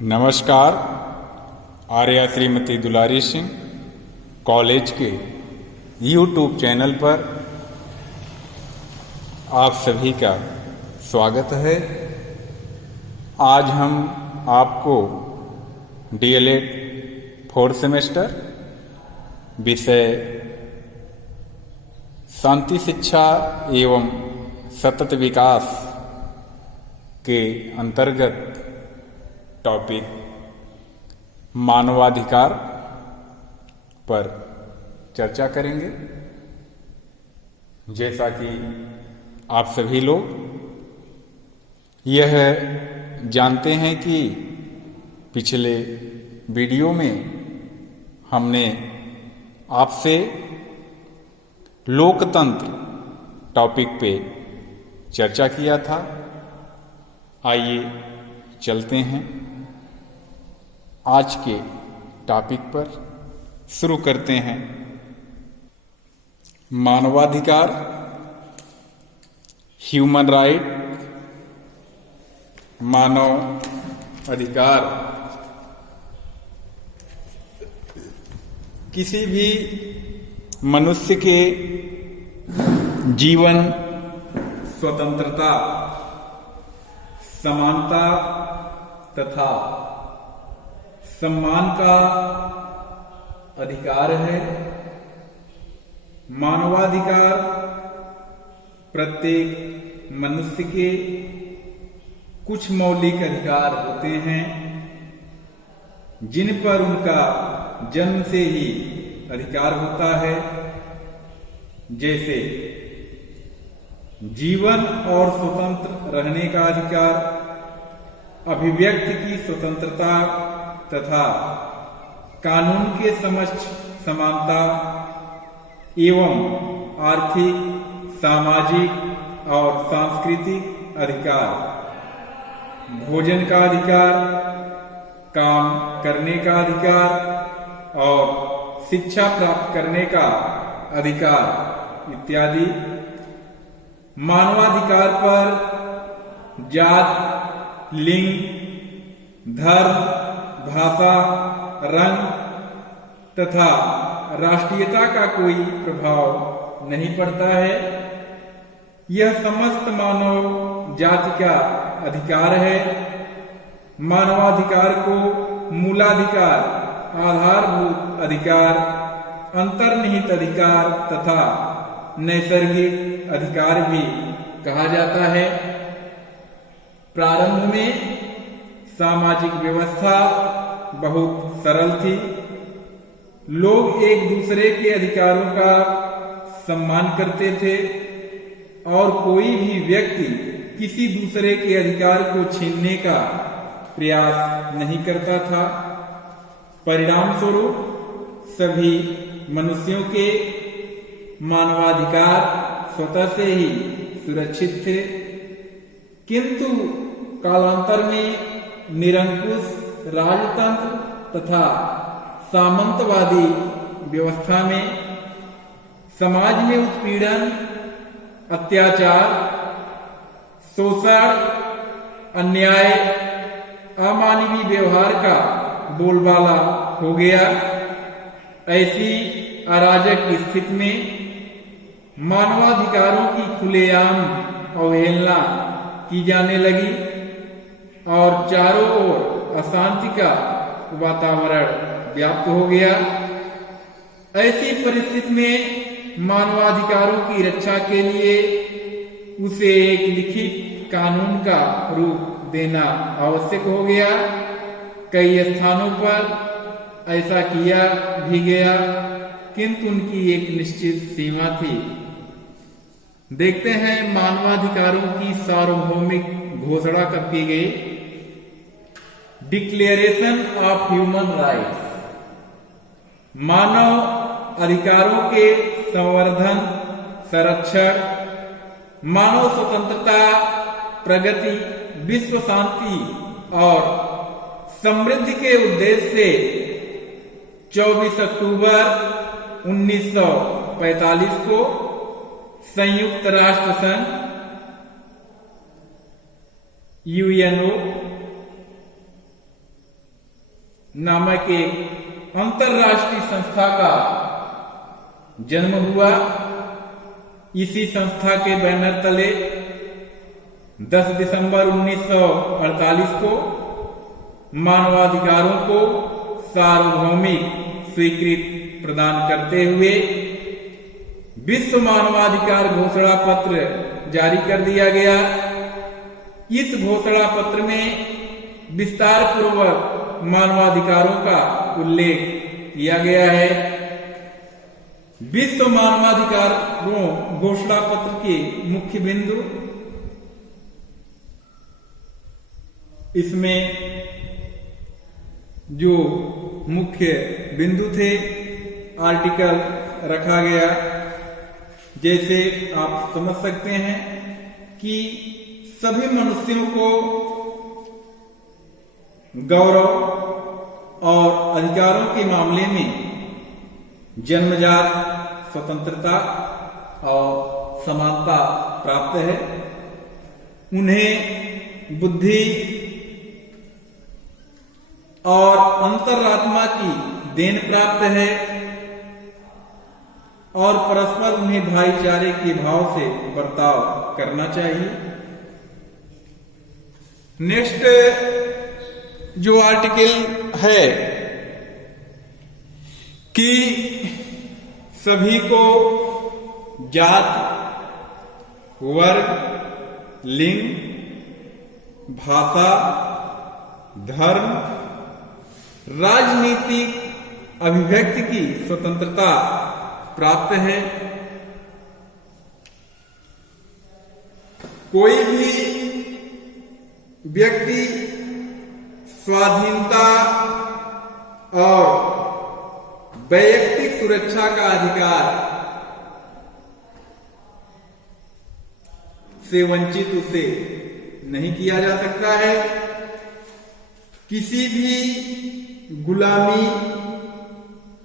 नमस्कार। आर्या श्रीमती दुलारी सिंह कॉलेज के YouTube channel पर आप सभी का स्वागत है। आज हम आपको डीएलएड 4th सेमेस्टर विषय शांति शिक्षा एवं सतत विकास के अंतर्गत टॉपिक मानवाधिकार पर चर्चा करेंगे। जैसा कि आप सभी लोग यह जानते हैं कि पिछले वीडियो में हमने आपसे लोकतंत्र टॉपिक पे चर्चा किया था। आइए चलते हैं आज के टॉपिक पर, शुरू करते हैं। मानवाधिकार, ह्यूमन राइट, मानव अधिकार किसी भी मनुष्य के जीवन, स्वतंत्रता, समानता तथा सम्मान का अधिकार है। मानवाधिकार प्रत्येक मनुष्य के कुछ मौलिक अधिकार होते हैं जिन पर उनका जन्म से ही अधिकार होता है, जैसे जीवन और स्वतंत्र रहने का अधिकार, अभिव्यक्ति की स्वतंत्रता तथा कानून के समक्ष समानता एवं आर्थिक, सामाजिक और सांस्कृतिक अधिकार, भोजन का अधिकार, काम करने का अधिकार और शिक्षा प्राप्त करने का अधिकार इत्यादि। मानवाधिकार पर जात, लिंग, धर्म, भाषा, रंग तथा राष्ट्रीयता का कोई प्रभाव नहीं पड़ता है। यह समस्त मानव जाति का अधिकार है। मानवाधिकार को मूलाधिकार, आधारभूत अधिकार, अंतर्निहित अधिकार तथा नैसर्गिक अधिकार भी कहा जाता है। प्रारंभ में सामाजिक व्यवस्था बहुत सरल थी। लोग एक दूसरे के अधिकारों का सम्मान करते थे और कोई भी व्यक्ति किसी दूसरे के अधिकार को छीनने का प्रयास नहीं करता था। परिणाम स्वरूप सभी मनुष्यों के मानवाधिकार स्वतः से ही सुरक्षित थे, किंतु कालांतर में निरंकुश राजतंत्र तथा सामंतवादी व्यवस्था में समाज में उत्पीड़न, अत्याचार, शोषण, अन्याय, अमानवीय व्यवहार का बोलबाला हो गया। ऐसी अराजक स्थिति में मानवाधिकारों की खुलेआम अवहेलना की जाने लगी और चारों ओर अशांति का वातावरण व्याप्त हो गया। ऐसी परिस्थिति में मानवाधिकारों की रक्षा के लिए उसे एक लिखित कानून का रूप देना आवश्यक हो गया। कई स्थानों पर ऐसा किया भी गया, किंतु उनकी एक निश्चित सीमा थी। देखते हैं मानवाधिकारों की सार्वभौमिक घोषणा कब की गई। डिक्लेरेशन ऑफ ह्यूमन राइट्स, मानव अधिकारों के संवर्धन, संरक्षण, मानव स्वतंत्रता, प्रगति, विश्व शांति और समृद्धि के उद्देश्य से 24 अक्टूबर 1945 को संयुक्त राष्ट्र संघ यूएनओ नामक एक अंतरराष्ट्रीय संस्था का जन्म हुआ। इसी संस्था के बैनर तले 10 दिसंबर 1948 को मानवाधिकारों को सार्वभौमिक स्वीकृति प्रदान करते हुए विश्व मानवाधिकार घोषणा पत्र जारी कर दिया गया। इस घोषणा पत्र में विस्तार पूर्वक मानवाधिकारों का उल्लेख किया गया है। विश्व मानवाधिकार घोषणा पत्र के मुख्य बिंदु, इसमें जो मुख्य बिंदु थे आर्टिकल रखा गया। जैसे आप समझ सकते हैं कि सभी मनुष्यों को गौरव और अधिकारों के मामले में जन्मजात स्वतंत्रता और समानता प्राप्त है। उन्हें बुद्धि और अंतरात्मा की देन प्राप्त है और परस्पर उन्हें भाईचारे के भाव से बर्ताव करना चाहिए। नेक्स्ट जो आर्टिकल है कि सभी को जात, वर्ग, लिंग, भाषा, धर्म, राजनीतिक अभिव्यक्ति की स्वतंत्रता प्राप्त है। कोई भी व्यक्ति स्वाधीनता और वैयक्तिक सुरक्षा का अधिकार से वंचित उसे नहीं किया जा सकता है। किसी भी गुलामी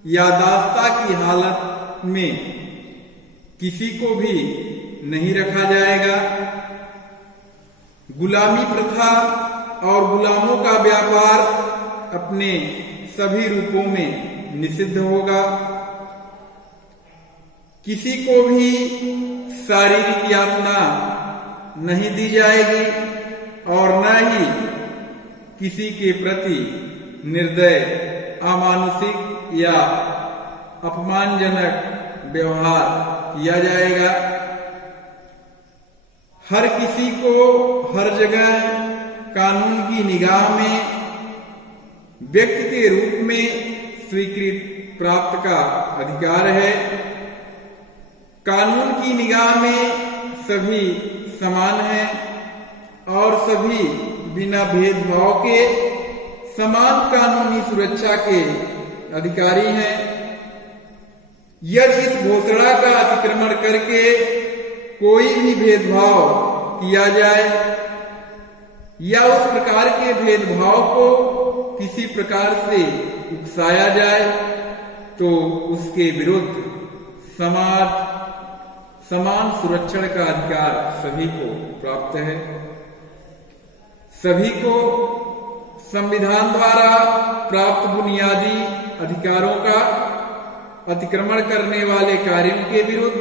या दास्ता की हालत में किसी को भी नहीं रखा जाएगा। गुलामी प्रथा और गुलामों का व्यापार अपने सभी रूपों में निषिद्ध होगा। किसी को भी शारीरिक यातना नहीं दी जाएगी और न ही किसी के प्रति निर्दय, अमानुषिक या अपमानजनक व्यवहार किया जाएगा। हर किसी को हर जगह कानून की निगाह में व्यक्ति के रूप में स्वीकृति प्राप्त का अधिकार है। कानून की निगाह में सभी समान हैं और सभी बिना भेदभाव के समान कानूनी सुरक्षा के अधिकारी हैं। यदि इस घोषणा का अतिक्रमण करके कोई भी भेदभाव किया जाए या उस प्रकार के भेदभाव को किसी प्रकार से उकसाया जाए तो उसके विरुद्ध समान सुरक्षण का अधिकार सभी को प्राप्त है। सभी को संविधान द्वारा प्राप्त बुनियादी अधिकारों का अतिक्रमण करने वाले कार्यों के विरुद्ध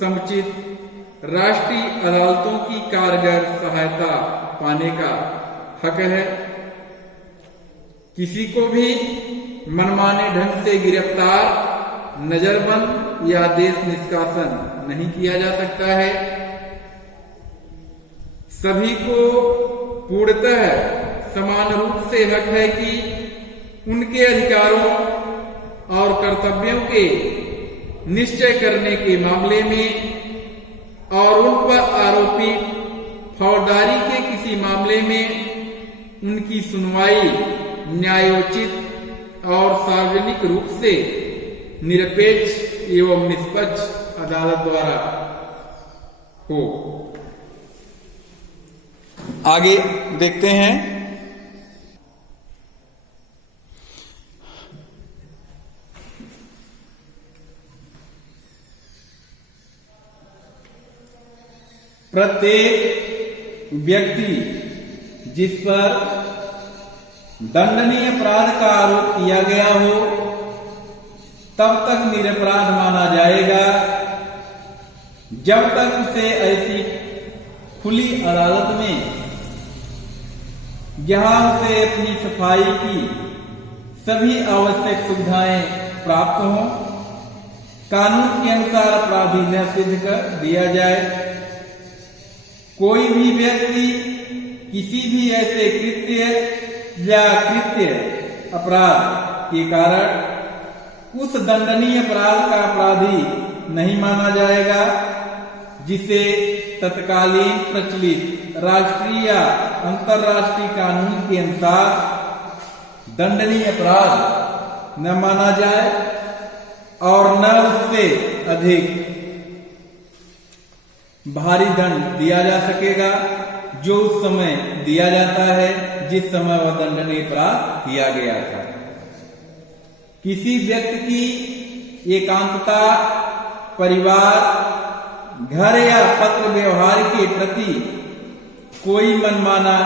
समुचित राष्ट्रीय अदालतों की कारगर सहायता पाने का हक है। किसी को भी मनमाने ढंग से गिरफ्तार, नजरबंद या देश निष्कासन नहीं किया जा सकता है। सभी को पूर्णतः समान रूप से हक है कि उनके अधिकारों और कर्तव्यों के निश्चय करने के मामले में और उन पर आरोपित फौजदारी के किसी मामले में उनकी सुनवाई न्यायोचित और सार्वजनिक रूप से निरपेक्ष एवं निष्पक्ष अदालत द्वारा हो। आगे देखते हैं। प्रत्येक व्यक्ति जिस पर दंडनीय अपराध का आरोप किया गया हो तब तक निरपराध माना जाएगा जब तक उसे ऐसी खुली अदालत में जहां उसे अपनी सफाई की सभी आवश्यक सुविधाएं प्राप्त हों, कानून के अनुसार अपराधी न सिद्ध कर दिया जाए। कोई भी व्यक्ति किसी भी ऐसे कृत्य या कृत्य अपराध के कारण उस दंडनीय अपराध का अपराधी नहीं माना जाएगा जिसे तत्कालीन प्रचलित राष्ट्रीय या अंतर्राष्ट्रीय कानून के अनुसार दंडनीय अपराध न माना जाए और न उससे अधिक भारी दंड दिया जा सकेगा जो उस समय दिया जाता है जिस समय वह दंडनीय अपराध किया गया था। किसी व्यक्ति की एकांतता, परिवार, घर या पत्र व्यवहार के प्रति कोई मनमाना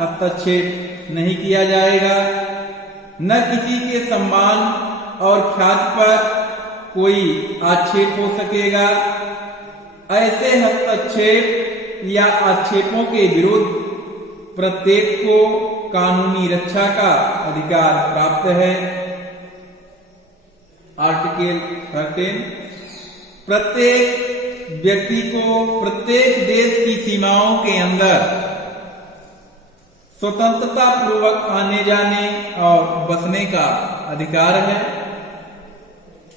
हस्तक्षेप नहीं किया जाएगा, न किसी के सम्मान और ख्याति पर कोई आक्षेप हो सकेगा। ऐसे हस्तक्षेप या आक्षेपों के विरुद्ध प्रत्येक को कानूनी रक्षा का अधिकार प्राप्त है। आर्टिकल 13 प्रत्येक व्यक्ति को प्रत्येक देश की सीमाओं के अंदर स्वतंत्रता पूर्वक आने जाने और बसने का अधिकार है।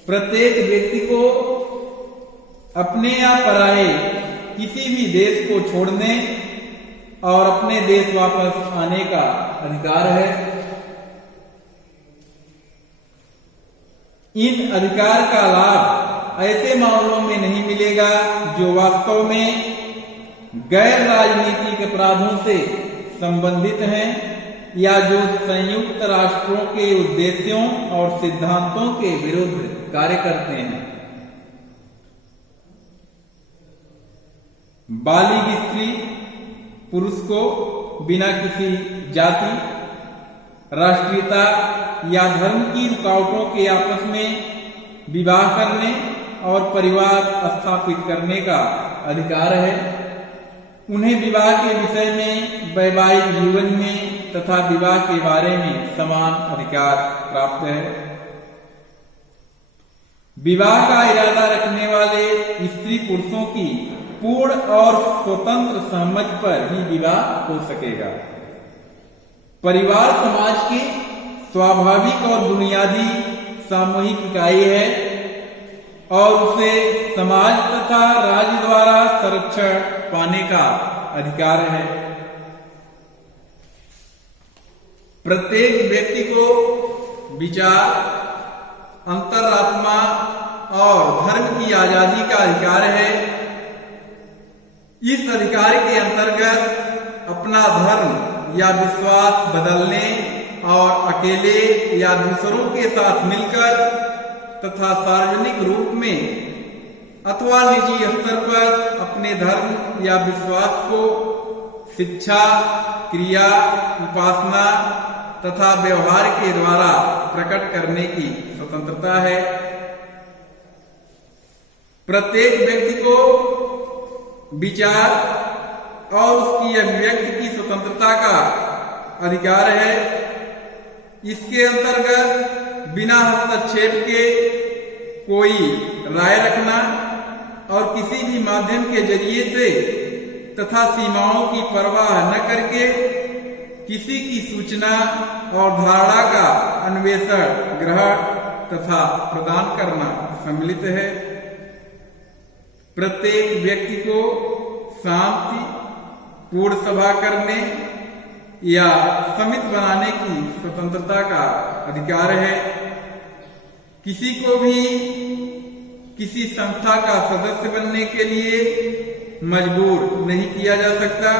प्रत्येक व्यक्ति को अपने या पराये किसी भी देश को छोड़ने और अपने देश वापस आने का अधिकार है। इन अधिकार का लाभ ऐसे मामलों में नहीं मिलेगा जो वास्तव में गैर राजनीतिक अपराधों से संबंधित हैं या जो संयुक्त राष्ट्रों के उद्देश्यों और सिद्धांतों के विरुद्ध कार्य करते हैं। बालिग स्त्री पुरुष को बिना किसी जाति, राष्ट्रीयता या धर्म की रुकावटों के आपस में विवाह करने और परिवार स्थापित करने का अधिकार है। उन्हें विवाह के विषय में, वैवाहिक जीवन में तथा विवाह के बारे में समान अधिकार प्राप्त है। विवाह का इरादा रखने वाले स्त्री पुरुषों की पूर्ण और स्वतंत्र सहमति पर ही विवाह हो सकेगा। परिवार समाज की स्वाभाविक और बुनियादी सामूहिक इकाई है और उसे समाज तथा राज्य द्वारा संरक्षण पाने का अधिकार है। प्रत्येक व्यक्ति को विचार, अंतरात्मा और धर्म की आजादी का अधिकार है। इस अधिकार के अंतर्गत अपना धर्म या विश्वास बदलने और अकेले या दूसरों के साथ मिलकर तथा सार्वजनिक रूप में अथवा निजी स्तर पर अपने धर्म या विश्वास को शिक्षा, क्रिया, उपासना तथा व्यवहार के द्वारा प्रकट करने की स्वतंत्रता है। प्रत्येक व्यक्ति को विचार और उसकी अभिव्यक्ति की स्वतंत्रता का अधिकार है। इसके अंतर्गत बिना हस्तक्षेप के कोई राय रखना और किसी भी माध्यम के जरिए से तथा सीमाओं की परवाह न करके किसी की सूचना और धारणा का अन्वेषण, ग्रहण तथा प्रदान करना सम्मिलित है। प्रत्येक व्यक्ति को शांति पूर्ण सभा करने या समिति बनाने की स्वतंत्रता का अधिकार है। किसी को भी किसी संस्था का सदस्य बनने के लिए मजबूर नहीं किया जा सकता।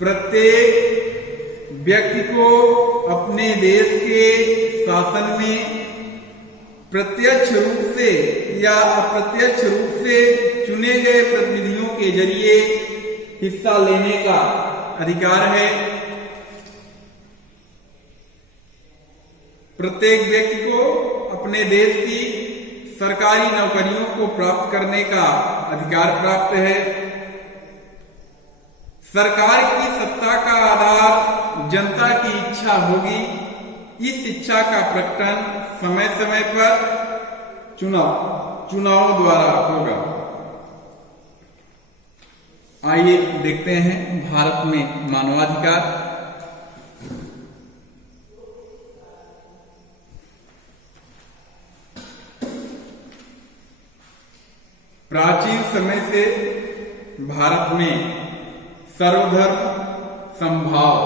प्रत्येक व्यक्ति को अपने देश के शासन में प्रत्यक्ष रूप से या अप्रत्यक्ष रूप से चुने गए प्रतिनिधियों के जरिए हिस्सा लेने का अधिकार है। प्रत्येक व्यक्ति को अपने देश की सरकारी नौकरियों को प्राप्त करने का अधिकार प्राप्त है। सरकार की सत्ता का आधार जनता की इच्छा होगी। इस इच्छा का प्रकटन समय समय पर चुनावों द्वारा होगा। आइए देखते हैं भारत में मानवाधिकार। प्राचीन समय से भारत में सर्वधर्म समभाव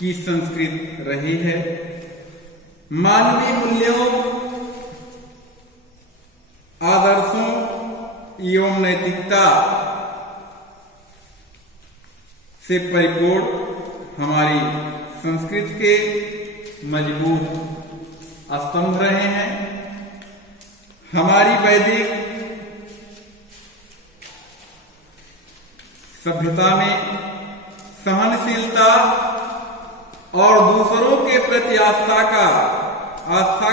की संस्कृति रही है। मानवीय मूल्यों, आदर्शों एवं नैतिकता से परिपूर्ण हमारी संस्कृति के मजबूत स्तंभ रहे हैं। हमारी वैदिक सभ्यता में सहनशीलता और दूसरों के प्रति आस्था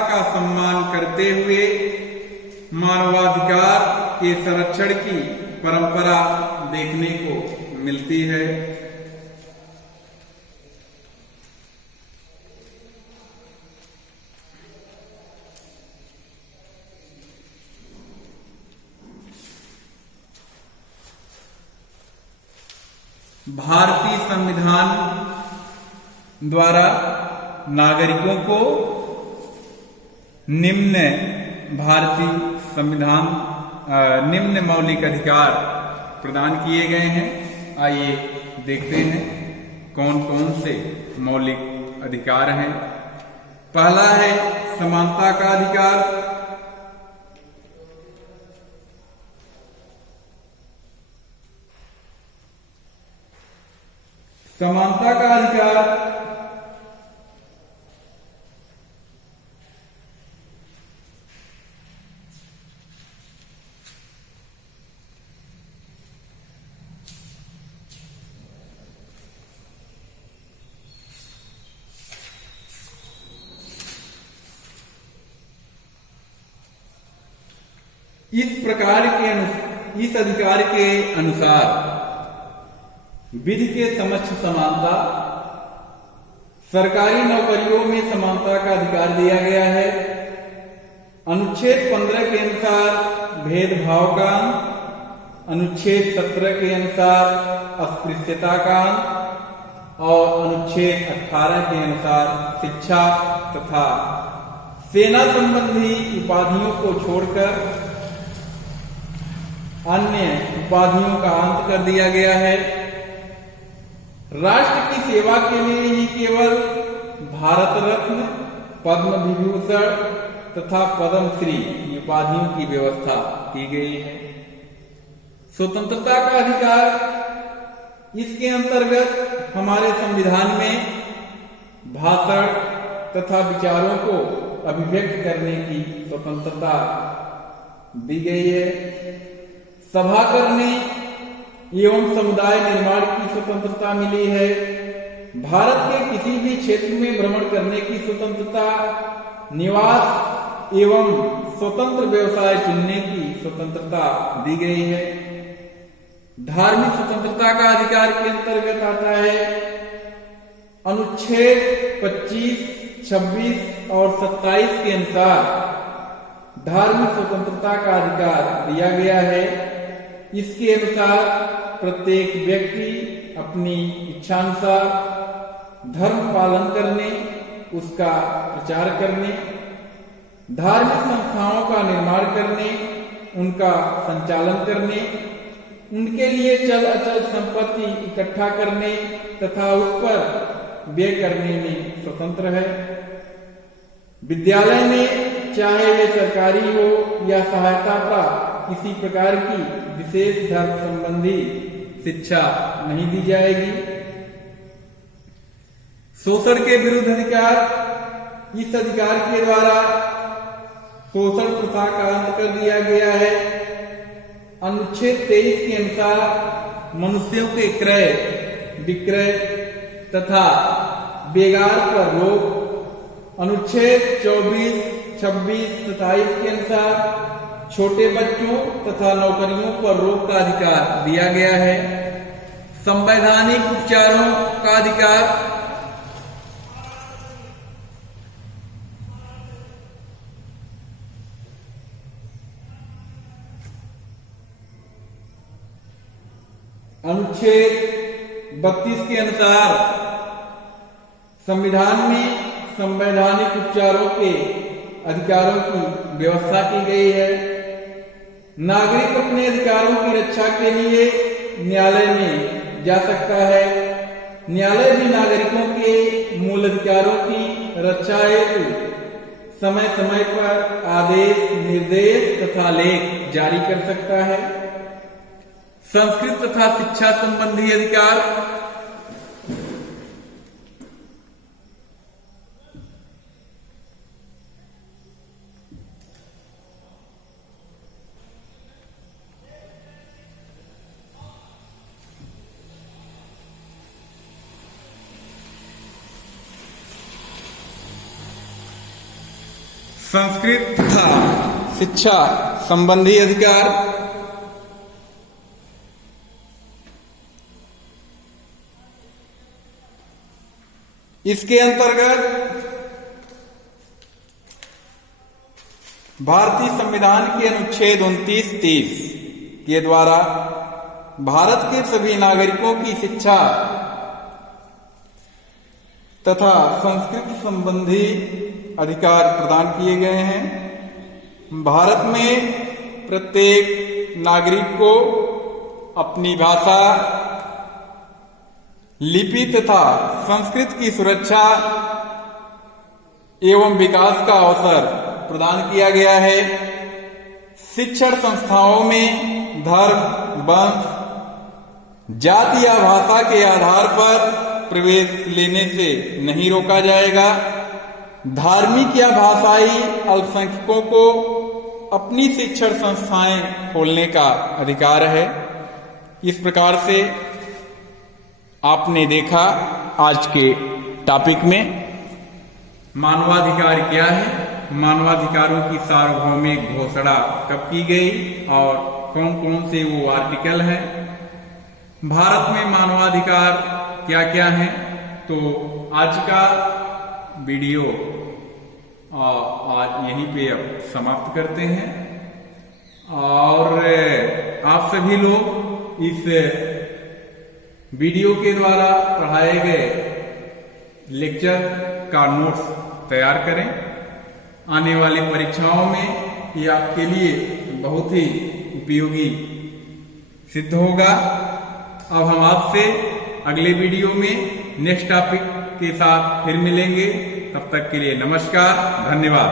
का सम्मान करते हुए मानवाधिकार के संरक्षण की परंपरा देखने को मिलती है। भारतीय संविधान द्वारा नागरिकों को निम्न मौलिक अधिकार प्रदान किए गए हैं। आइए देखते हैं कौन कौन से मौलिक अधिकार हैं। पहला है समानता का अधिकार। समानता का अधिकार इस अधिकार के अनुसार विधि के समक्ष समानता, सरकारी नौकरियों में समानता का अधिकार दिया गया है। अनुच्छेद 15 के अनुसार भेदभाव का, अनुच्छेद 17 के अनुसार अस्पृश्यता का और अनुच्छेद 18 के अनुसार शिक्षा तथा सेना संबंधी उपाधियों को छोड़कर अन्य उपाधियों का अंत कर दिया गया है। राष्ट्र की सेवा के लिए ही केवल भारत रत्न, पद्म विभूषण तथा पद्मश्री उपाधियों की व्यवस्था की गई है। स्वतंत्रता का अधिकार, इसके अंतर्गत हमारे संविधान में भाषण तथा विचारों को अभिव्यक्त करने की स्वतंत्रता दी गई है। सभा करने एवं समुदाय निर्माण की स्वतंत्रता मिली है। भारत के किसी भी क्षेत्र में भ्रमण करने की स्वतंत्रता, निवास एवं स्वतंत्र व्यवसाय चुनने की स्वतंत्रता दी गई है। धार्मिक स्वतंत्रता का अधिकार के अंतर्गत आता है अनुच्छेद 25, 26 और 27 के अनुसार धार्मिक स्वतंत्रता का अधिकार दिया गया है। इसके अनुसार प्रत्येक व्यक्ति अपनी इच्छानुसार धर्म पालन करने, उसका प्रचार करने, धार्मिक संस्थाओं का निर्माण करने, उनका संचालन करने, उनके लिए चल अचल संपत्ति इकट्ठा करने तथा उस पर व्यय करने में स्वतंत्र है। विद्यालय में चाहे वे सरकारी हो या सहायता प्राप्त किसी प्रकार की विशेष धर्म संबंधी शिक्षा नहीं दी जाएगी। शोषण के विरुद्ध अधिकार, इस अधिकार के द्वारा शोषण प्रथा का अंत कर दिया गया है। अनुच्छेद 23 के अनुसार मनुष्यों के क्रय विक्रय तथा बेगार पर रोक अनुच्छेद 24, 26, 27 के अनुसार छोटे बच्चों तथा नौकरियों पर रोक का अधिकार दिया गया है। संवैधानिक उपचारों का अधिकार अनुच्छेद 32 के अनुसार संविधान में संवैधानिक उपचारों के अधिकारों की व्यवस्था की गई है। नागरिक अपने अधिकारों की रक्षा के लिए न्यायालय में जा सकता है। न्यायालय भी नागरिकों के मूल अधिकारों की रक्षा हेतु समय समय पर आदेश, निर्देश तथा लेख जारी कर सकता है। संस्कृत तथा शिक्षा संबंधी अधिकार संस्कृत तथा शिक्षा संबंधी अधिकार इसके अंतर्गत भारतीय संविधान के अनुच्छेद 29-30 के द्वारा भारत के सभी नागरिकों की शिक्षा तथा संस्कृत संबंधी अधिकार प्रदान किए गए हैं। भारत में प्रत्येक नागरिक को अपनी भाषा, लिपि तथा संस्कृत की सुरक्षा एवं विकास का अवसर प्रदान किया गया है। शिक्षण संस्थाओं में धर्म, वंश, जाति या भाषा के आधार पर प्रवेश लेने से नहीं रोका जाएगा। धार्मिक या भाषाई अल्पसंख्यकों को अपनी शिक्षण संस्थाएं खोलने का अधिकार है। इस प्रकार से आपने देखा आज के टॉपिक में मानवाधिकार क्या है, मानवाधिकारों की सार्वभौमिक घोषणा कब की गई और कौन कौन से वो आर्टिकल हैं, भारत में मानवाधिकार क्या क्या हैं। तो आज का वीडियो आज यहीं पे अब समाप्त करते हैं और आप सभी लोग इस वीडियो के द्वारा पढ़ाए गए लेक्चर का नोट्स तैयार करें। आने वाली परीक्षाओं में ये आपके लिए बहुत ही उपयोगी सिद्ध होगा। अब हम आपसे अगले वीडियो में नेक्स्ट टॉपिक के साथ फिर मिलेंगे। तब तक के लिए नमस्कार, धन्यवाद।